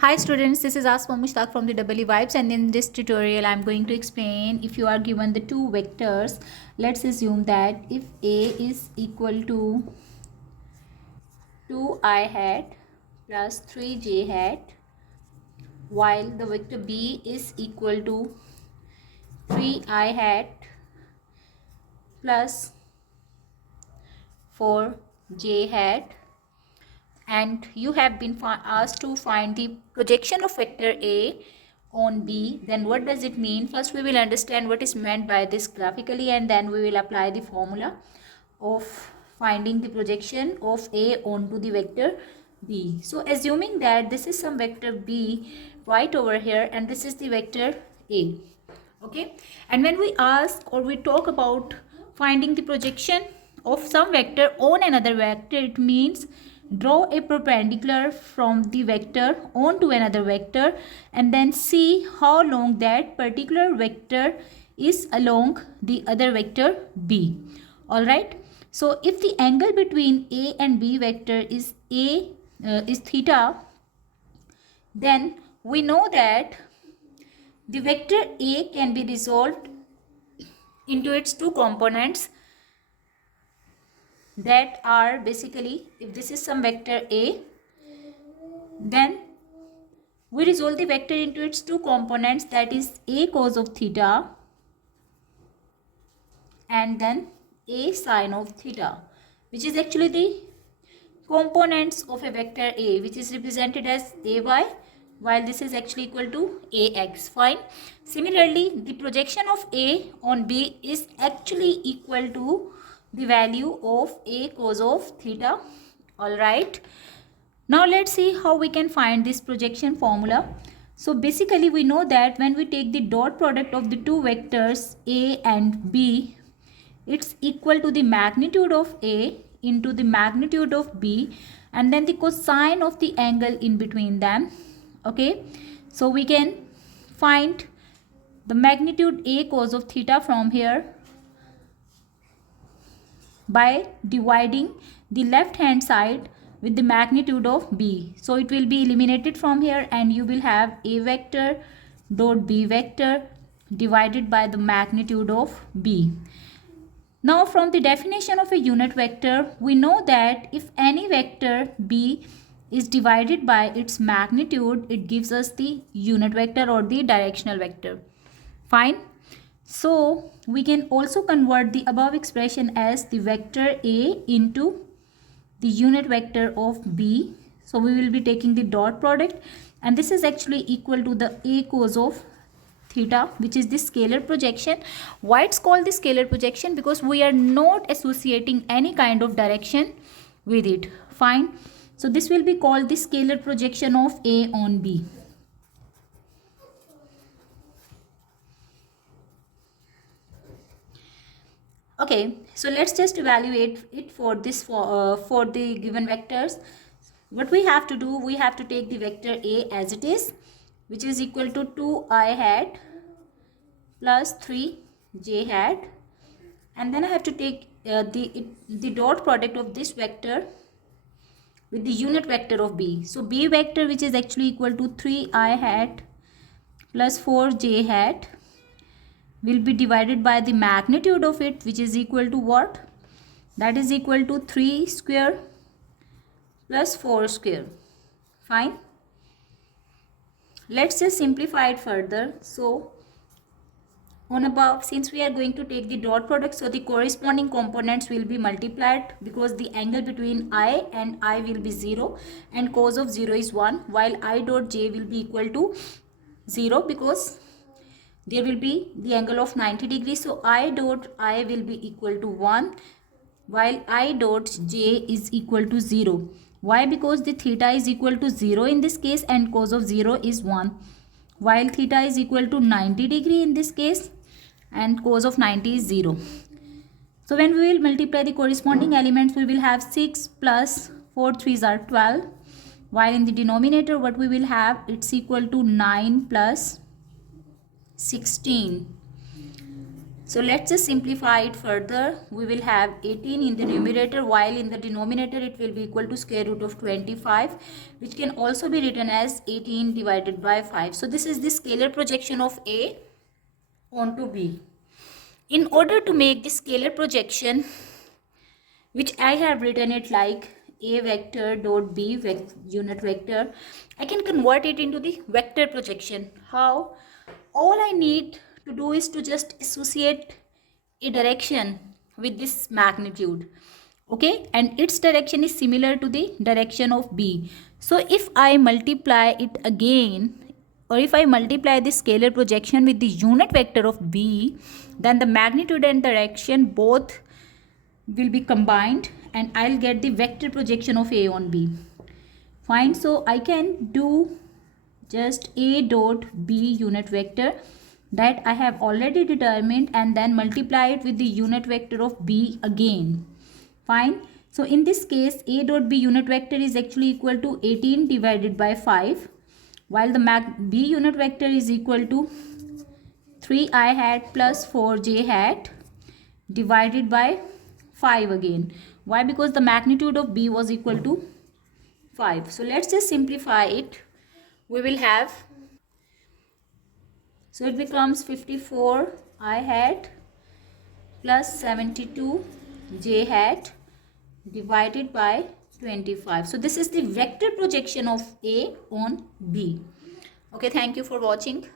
Hi students, this is Asma Mushtaq from the EE Vibes, and in this tutorial I am going to explain if you are given the two vectors. Let's assume that if A is equal to 2i hat plus 3j hat, while the vector B is equal to 3i hat plus 4j hat, and you have been asked to find the projection of vector A on B, then what does it mean? First we will understand what is meant by this graphically, and then we will apply the formula of finding the projection of A onto the vector B. So assuming that this is some vector B right over here and this is the vector A. Okay, and when we ask or we talk about finding the projection of some vector on another vector, it means draw a perpendicular from the vector onto another vector and then see how long that particular vector is along the other vector B. All right, so if the angle between A and B vector is theta, then we know that the vector A can be resolved into its two components that are basically, if this is some vector A, then we resolve the vector into its two components, that is A cos of theta and then A sin of theta, which is actually the components of a vector A, which is represented as AY, while this is actually equal to AX. Fine. Similarly, the projection of A on B is actually equal to the value of A cos of theta. All right. Now let's see how we can find this projection formula. So basically we know that when we take the dot product of the two vectors A and B, it's equal to the magnitude of A into the magnitude of B and then the cosine of the angle in between them. Okay, so we can find the magnitude A cos of theta from here by dividing the left hand side with the magnitude of B. So it will be eliminated from here and you will have A vector dot B vector divided by the magnitude of B. Now from the definition of a unit vector, we know that if any vector B is divided by its magnitude, it gives us the unit vector or the directional vector. Fine. So we can also convert the above expression as the vector A into the unit vector of B. So we will be taking the dot product and this is actually equal to the A cos of theta, which is the scalar projection. Why it's called the scalar projection? Because we are not associating any kind of direction with it. Fine. So this will be called the scalar projection of A on B. Okay, so let's just evaluate it for this for the given vectors. What we have to do, we have to take the vector A as it is, which is equal to 2i hat plus 3j hat, and then I have to take the dot product of this vector with the unit vector of B. So B vector, which is actually equal to 3i hat plus 4j hat, will be divided by the magnitude of it, which is equal to what? That is equal to 3 square plus 4 square. Fine. Let's just simplify it further. So on above, since we are going to take the dot product, so the corresponding components will be multiplied because the angle between I and I will be 0 and cos of 0 is 1, while I dot j will be equal to 0 because there will be the angle of 90 degrees. So I dot I will be equal to 1 while I dot j is equal to 0. Why? Because the theta is equal to 0 in this case and cos of 0 is 1, while theta is equal to 90 degree in this case and cos of 90 is 0. So when we will multiply the corresponding elements, we will have 6 plus 4 3s are 12, while in the denominator what we will have, it's equal to 9 plus 16. So let's just simplify it further. We will have 18 in the numerator, while in the denominator it will be equal to square root of 25, which can also be written as 18 divided by 5. So this is the scalar projection of A onto B. In order to make the scalar projection, which I have written it like A vector dot B unit vector, I can convert it into the vector projection. How? All I need to do is to just associate a direction with this magnitude, okay, and its direction is similar to the direction of B. So if I multiply it again, or if I multiply the scalar projection with the unit vector of B, then the magnitude and direction both will be combined and I'll get the vector projection of A on B. Fine. So I can do just A dot B unit vector that I have already determined and then multiply it with the unit vector of B again. Fine. So in this case, A dot B unit vector is actually equal to 18 divided by 5, while the B unit vector is equal to 3i hat plus 4j hat divided by 5 again. Why? Because the magnitude of B was equal to 5. So let's just simplify it. We will have, so it becomes 54 I hat plus 72 j hat divided by 25. So this is the vector projection of A on B. Okay, thank you for watching.